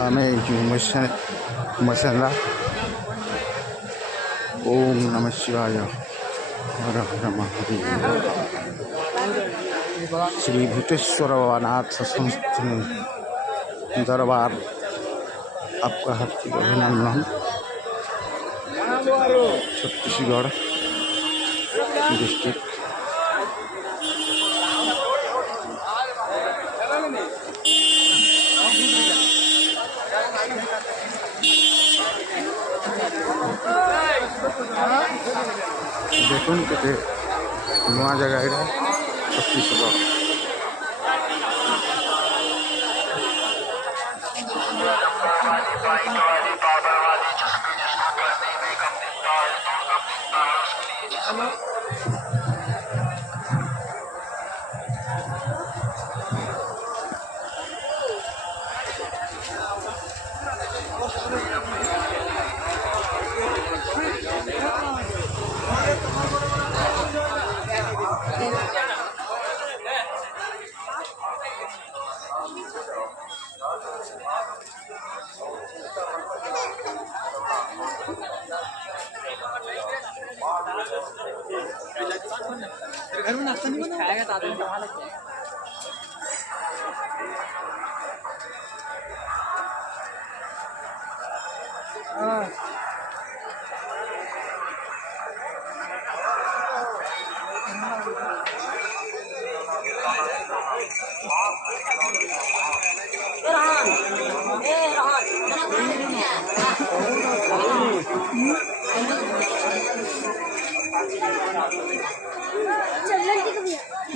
आमे मसला ओम नमः शिवाय हर हर महादेव। श्री भूतेश्वर नाथ संस्थान दरबार आपका हार्दिक अभिनंदन। छत्तीसगढ़ डिस्ट्रिक्ट देखुन के नुआ जगह छत्तीसगढ़। घर में नाश्ता नहीं खाएगा तो आदमी कहाँ लग जाएगा।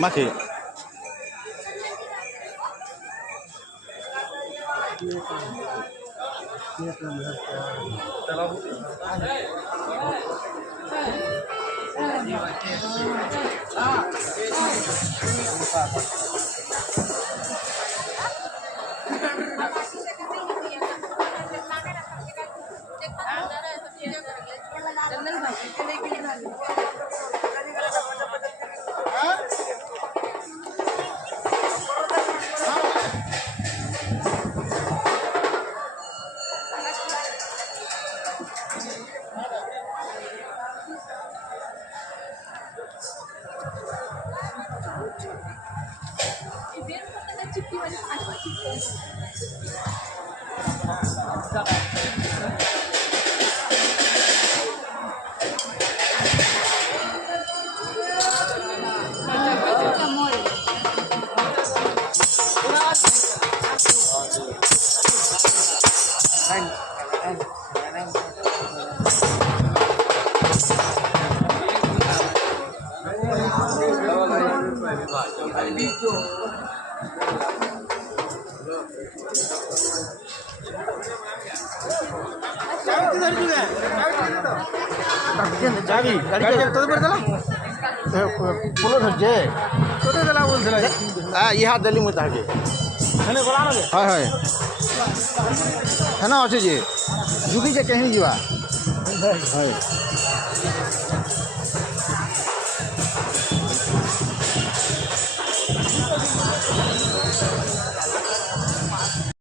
माखी यहाँ दिल्ली मुझे है ना अच्छे जी जुगी जे कहीं जीवा है।